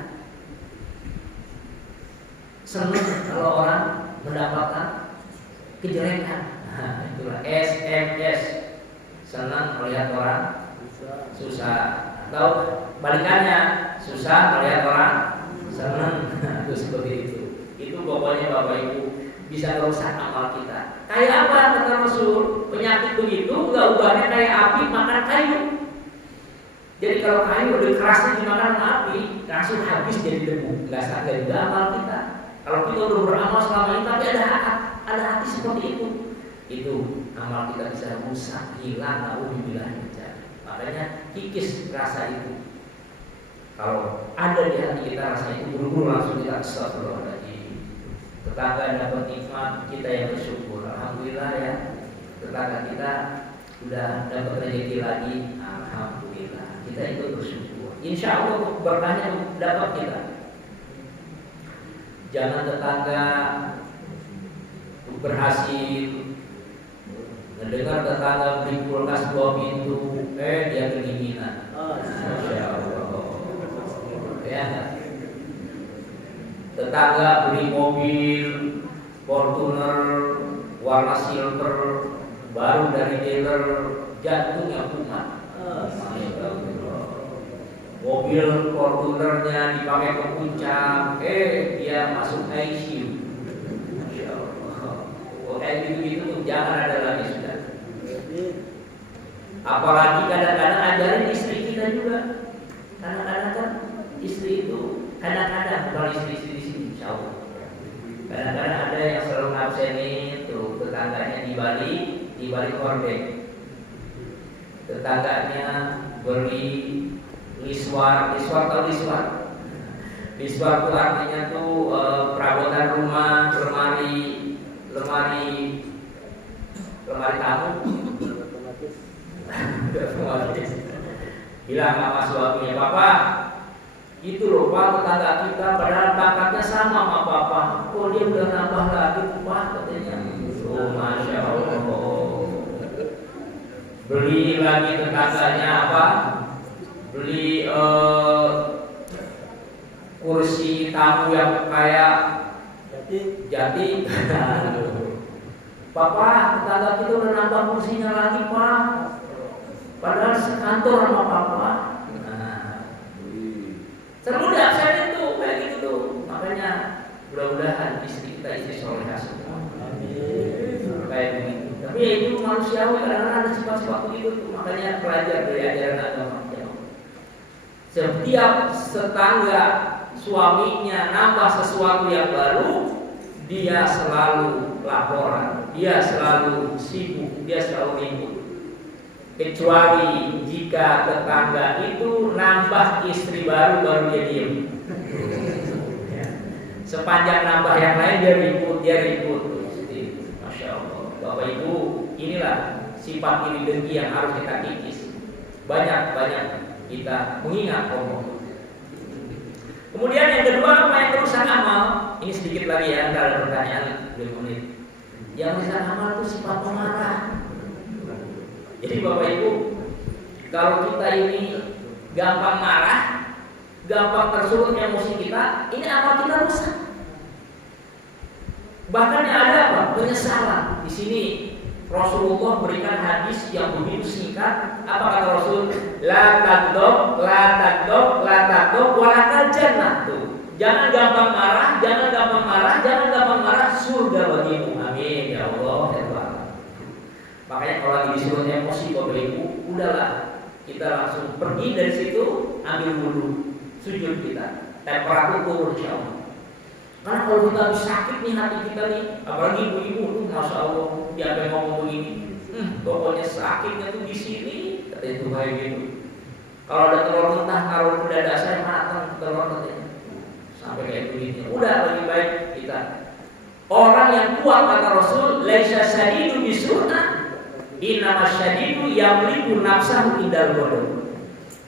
senang kalau orang mendapatkan kejelekan. Nah, itulah SMS, senang melihat orang susah, atau balikannya, susah melihat orang senang. Itu seperti itu. Itu pokoknya Bapak Ibu bisa merusak amal kita. Kayak apa kata Rasul? Penyakit begitu nggak ubahnya kayak api makan kayu. Jadi kalau kayu udah kerasnya dimakan api, langsung habis jadi debu. Nggak sadar juga amal kita. Kalau kita udah beramal selama ini tapi ada hati seperti itu amal kita bisa rusak, hilang, naudzubillah. Makanya kikis rasa itu. Kalau ada di hati kita rasa itu, buru-buru langsung kita astagfirullahaladzim. Tetangga dapat nikmat, kita yang bersyukur, alhamdulillah ya. tetangga kita sudah dapat rezeki lagi, alhamdulillah, kita ikut bersyukur. Insya Allah berkahnya dapat kita. Jangan tetangga berhasil mendengar tetangga beli kulkas 2 pintu, dia kedinginan. Masya Allah. Ya. Tetangga beli mobil Fortuner warna silver baru dari dealer, jantungnya kumat. Mobil Fortunernya dipakai ke puncak, dia masuk ICU. Masya Allah. Kayak gitu-gitu tuh jangan ada lagi sudah. Apalagi kadang-kadang ajarin istri kita juga. Kadang-kadang kan istri itu bukan istri di sini, insya Allah. Kadang-kadang ada yang selalu ngabsenin tuh tetangganya di balik hordeng. Tetangganya beli liswar atau liswar. Liswar itu artinya tuh perabotan rumah, lemari tamu. Bilang sama suaminya, "Papa, itu loh Pak, tetangga kita padahal pangkatnya sama sama Papa. Kok dia udah nambah lagi Pak?" katanya. Oh, Masya Allah. Beli lagi tetangganya apa? Beli kursi tamu yang kayak jati. Papa, tetangga kita udah nambah kursinya lagi Pak, padahal sekantor sama Papa. Seru dah saya itu kayak gitu tuh. Makanya mudah-mudahan istri kita istri solehah semua. Kayak begitu. Tapi ya itu manusiawi, kadang-kadang ada sifat-sifat begitu tuh. Makanya belajar dari ajaran agama. Setiap tetangga suaminya nambah sesuatu yang baru, dia selalu laporan, dia selalu sibuk, dia selalu ribut. Kecuali jika tetangga itu nambah istri baru dia diem. Sepanjang nambah yang lain dia ribut. Masya Allah. Bapak Ibu, inilah sifat iri dengki yang harus kita kikis. Banyak kita mengingat Allah. Kemudian yang kedua, apa yang merusak amal? Ini sedikit lagi ya, ada pertanyaan 2 menit. Yang merusak amal itu sifat pemarah. Jadi Bapak Ibu, kalau kita ini gampang marah, gampang tersulut emosi kita, ini amal kita rusak. Bahkan ada apa? Penyesalan. Di sini Rasulullah berikan hadis yang begitu singkat. Apa kata Rasul? La tagdob, wala jannah. Jangan gampang marah, jangan gampang marah, surga bagimu. Amin ya Allah. Makanya kalau lagi disuruh emosi Bapak Ibu, udahlah kita langsung pergi dari situ, ambil wudhu, sujud kita, temperatur turun insya Allah. Karena kalau kita habis sakit nih hati kita nih, apalagi ibu-ibu tuh, Masya Allah, dia apa yang ngomong begini, pokoknya sakitnya tuh di sini, kata itu kayak gitu. Kalau ada telur mentah taruh ke dada saya, matang telur katanya, sampai kayak begini. Udah lebih baik kita. Orang yang kuat kata Rasul, laisa syadidu bisur'ah. Innama syadidu yamliku nafsahu indal ghadab.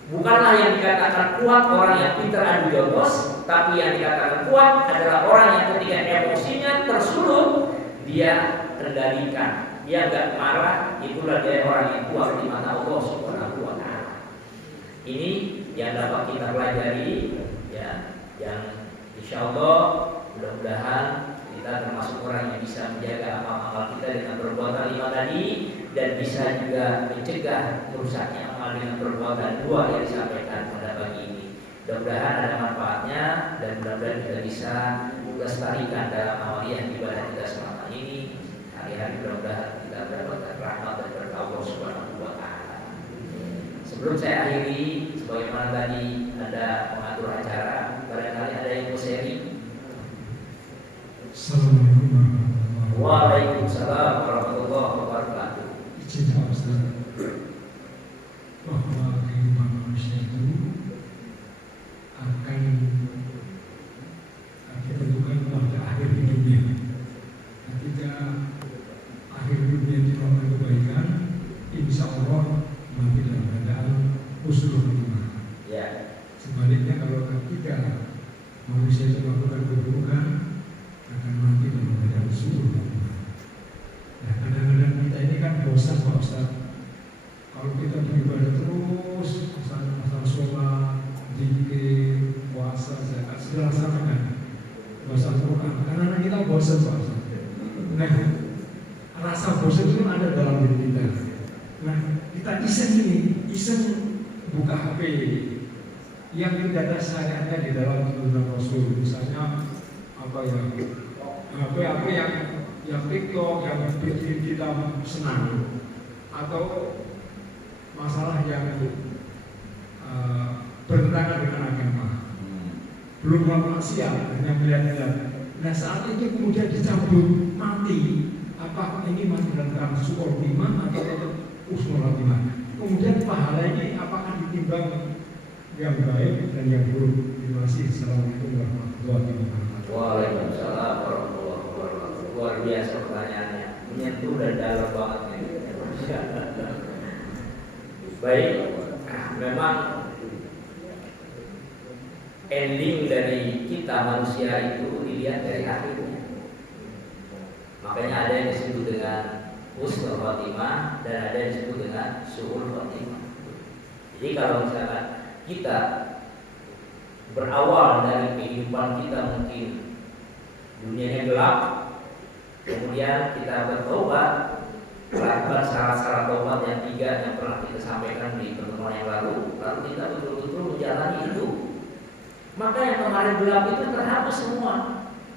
Bukanlah yang dikatakan kuat orang yang pintar adu jogos, tapi yang dikatakan kuat adalah orang yang ketika emosinya tersulut dia kendalikan, dia enggak marah. Itulah dia orang yang kuat di mata Allah Subhanahu wa taala. Ini yang dapat kita pelajari ya, yang insyaallah mudah-mudahan kita termasuk orang yang bisa menjaga amal-amal kita dengan perbuatan 5 tadi, dan bisa juga mencegah rusaknya amal dengan perbuatan 2 yang disampaikan pada pagi ini. Mudah-mudahan ada manfaatnya dan mudah-mudahan kita bisa lestarikan dalam amaliyah ibadah kita selama ini. Hari-hari mudah-mudahan kita mendapatkan rahmat dan berkah Allah Subhanahu wa taala. Sebelum saya akhiri, sebagaimana tadi ada pengatur acara, barangkali ada yang mau sharing. Assalamualaikum Waalaikumsalam warahmatullahi wabarakatuh. Izin Ustaz, bahwa kehidupan manusia itu akan ditentukan pada akhir hidupnya. Ketika akhir hidupnya di rumah itu baik manusia itu melakukan keburukan akan mati dalam keadaan suul khotimah. Nah, kadang-kadang kita ini kan bosan Pak Ustaz. Kalau kita beribadah terus, masalah sholat, zikir, puasa, zakat, segala laksanakan, bosan Quran. Karena kita bosan Pak Ustaz. Nah, rasa bosan itu ada dalam diri kita. Nah, kita iseng buka HP yang tidak ada syariatnya di dalam tuntunan Rasul. Misalnya apa ya, HP yang TikTok yang bikin kita senang, atau masalah yang bertentangan dengan agama. Belum maksiat, hanya melihat-lihat. Nah, saat itu kemudian dicabut, mati. Apa ini mati dalam suul khotimah atau husnul khotimah? Kemudian pahala ini apakah ditimbang yang baik dan yang buruk? Terima kasih. Assalamualaikum warahmatullahi wabarakatuh. Waalaikumsalam warahmatullahi wabarakatuh. Luar biasa pertanyaannya, menyentuh dan dalam banget ini. Baik, memang ending dari kita manusia itu dilihat dari akhirnya. Makanya ada yang disebut dengan husnul khotimah dan ada yang disebut dengan su'ul khotimah. Jadi kalau misalkan kita berawal dari kehidupan kita mungkin dunianya gelap, kemudian kita bertobat, melakukan syarat-syarat tobat yang 3 yang pernah kita sampaikan di pertemuan yang lalu kita betul-betul menjalani itu, maka yang kemarin gelap itu terhapus semua.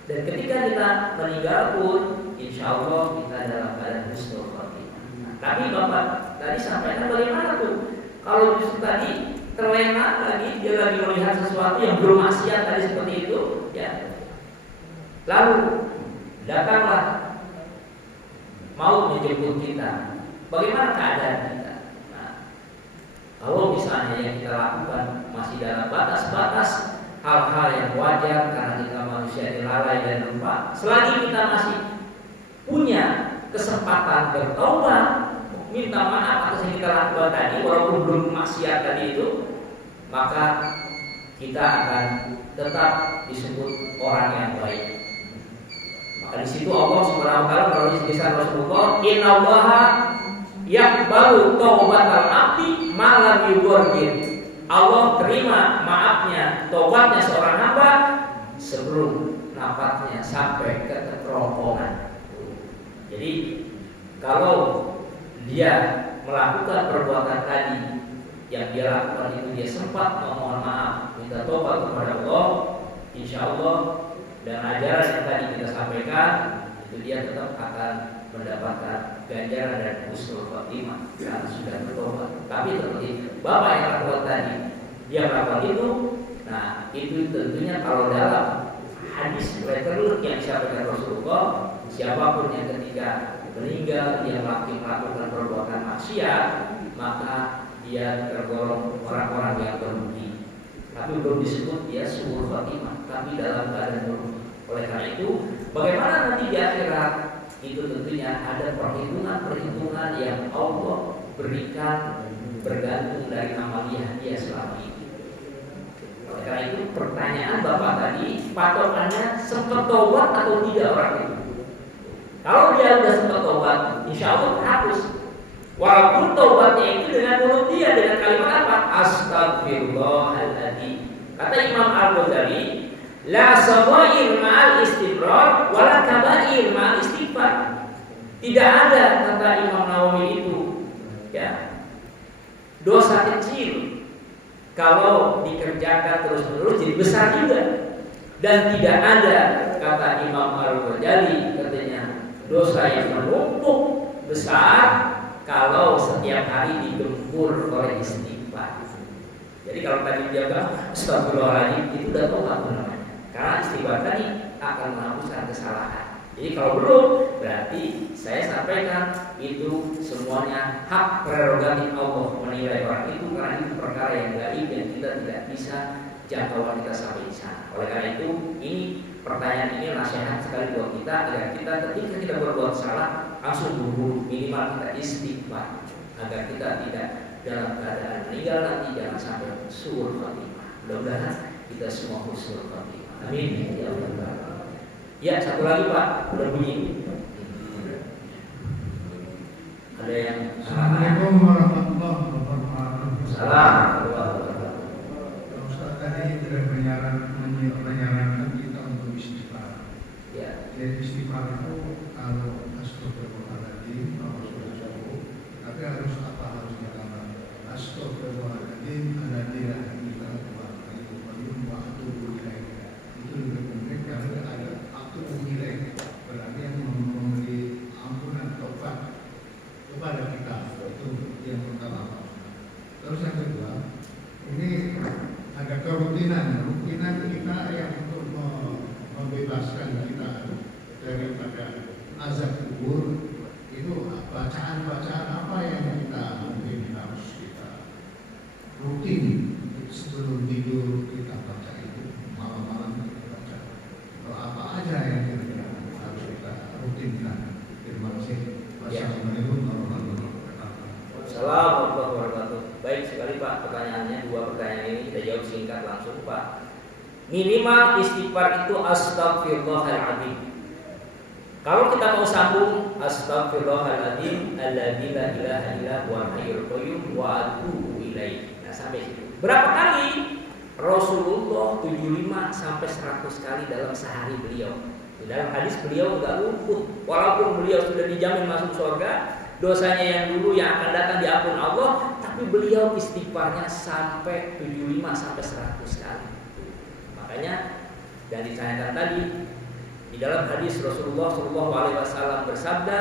Dan ketika kita meninggal pun, insya Allah kita dalam keadaan husnul khotimah. Tapi Bapak tadi sampaikan bagaimana tuh kalau justru tadi terlena lagi, dia lagi melihat sesuatu yang belum maksiat tadi seperti itu, ya. Lalu datanglah mau menjemput kita. Bagaimana keadaan kita? Nah, kalau misalnya yang kita lakukan masih dalam batas-batas hal-hal yang wajar karena kita manusia yang lalai dan lupa, selagi kita masih punya kesempatan bertobat, minta maaf atas yang kita lakukan tadi, walaupun belum maksiat tadi itu, maka kita akan tetap disebut orang yang baik. Maka di situ Allah Subhanahu wa taala menulis kisah Rasulullah, "Innallaha yaqbalu taubatal abdi ma lam yughargir." Allah terima maafnya, tobatnya seorang hamba sebelum napasnya sampai ke kerongkongan. Jadi kalau dia melakukan perbuatan tadi yang dia lakukan itu, dia sempat memohon maaf, minta tobat kepada Allah, insya Allah dan ajaran yang tadi kita sampaikan itu dia tetap akan mendapatkan ganjaran dan husnul khotimah karena sudah bertobat. Tapi seperti Bapak yang lakukan tadi, dia melakukan itu, nah itu tentunya kalau dalam hadis letterlock yang disampaikan Rasulullah, siapapun yang ketika meninggal dia melakukan perbuatan maksiat, maka dia tergolong orang-orang yang berugi. Tapi belum disebut dia su'ul khotimah, tapi dalam keadaan berugi. Oleh karena itu, bagaimana nanti di akhirat itu tentunya ada perhitungan yang Allah berikan bergantung dari amaliyah dia selama ini. Oleh karena itu pertanyaan Bapak tadi, patokannya sempat tobat atau tidak orang itu? Kalau dia sudah sempat tobat, insya Allah terhapus. Walaupun tobatnya itu dengan mulut dia, dengan kalimat apa? Astagfirullahaladzim. Kata Imam Al-Ghazali, la sawair ma'al istimrar wala kabair ma'al istighfar. Tidak ada, kata Imam Nawawi itu, ya, dosa kecil kalau dikerjakan terus-menerus jadi besar juga. Dan tidak ada, kata Imam Al-Ghazali, katanya dosa yang menumpuk besar kalau setiap hari digempur oleh istighfar. Jadi kalau tadi dia bilang astagfirullahaladzim, itu udah tobat namanya. Karena istighfar tadi akan menghapuskan kesalahan. Jadi kalau belum, berarti saya sampaikan itu semuanya hak prerogatif Allah menilai orang itu, karena itu perkara yang gaib dan kita tidak bisa jangkauan kita sampai di sana. Oleh karena itu, ini pertanyaan ini nasihat sekali buat kita agar kita ketika kita berbuat salah langsung buru-buru, minimal kita istighfar agar kita tidak dalam keadaan meninggal nanti jangan sampai su'ul khotimah. Mudah-mudahan kita semua husnul khotimah. Amin. Ya Allah. Ya, satu lagi Pak, udah bunyi. Ada yang Assalamualaikum warahmatullahi wabarakatuh. salah. Ustaz tadi tidak menyarankan kita untuk istighfar. Ya. Jadi istighfar itu kalau astagfirullahaladzim, kalau sudah cukup, tapi harus apa harusnya kata astagfirullahaladzim, ada tidak kita buat wa atubu ilaika. Itu lebih penting karena ada atubu ilaika, berarti yang memberi ampunan taubat kepada kita. Itu yang pertama. Terus yang kedua, ini ada kerutinan kita yang untuk membebaskan kita daripada azab kubur. Itu bacaan-bacaan apa yang kita mungkin harus kita rutin sebelum tidur kita baca itu, malam-malam kita baca. Apa aja yang kira-kira harus kita rutinkan. Terima kasih. Wassalamualaikum warahmatullahi wabarakatuh. Assalamualaikum warahmatullahi wabarakatuh. Baik sekali Pak, pertanyaannya, dua pertanyaan ini kita jawab singkat langsung Pak. Minimal istighfar itu astagfirullahaladzim. Kalau kita mau sambung astagfirullahaladzim alladzi la ilaha illa huwal hayyul qayyum wa atubu ilaih. Nah, sampai situ. Berapa kali Rasulullah 75 sampai 100 kali dalam sehari beliau. Di dalam hadis beliau enggak luput. Walaupun beliau sudah dijamin masuk surga, dosanya yang dulu yang akan datang diampun Allah, tapi beliau istighfarnya sampai 75 sampai 100 kali. Makanya dan ditanyakan tadi di dalam hadis Rasulullah SAW bersabda,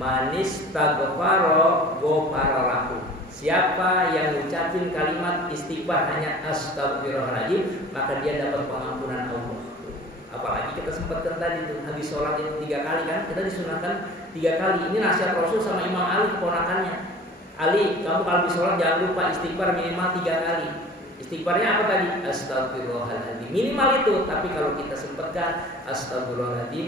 manis taghfara ghafara lahu. Siapa yang ucapin kalimat istighfar hanya astagfirullahaladzim, maka dia dapat pengampunan Allah. Apalagi kita sempatkan tadi tuh habis sholat itu 3 kali kan, kita disunahkan 3 kali. Ini nasihat Rasul sama Imam Ali keponakannya. Ali, kamu kalau habis sholat jangan lupa istighfar minimal 3 kali. Istighfarnya apa tadi? Astagfirullahaladzim. Minimal itu, tapi kalau kita sempatkan astagfirullahaladzim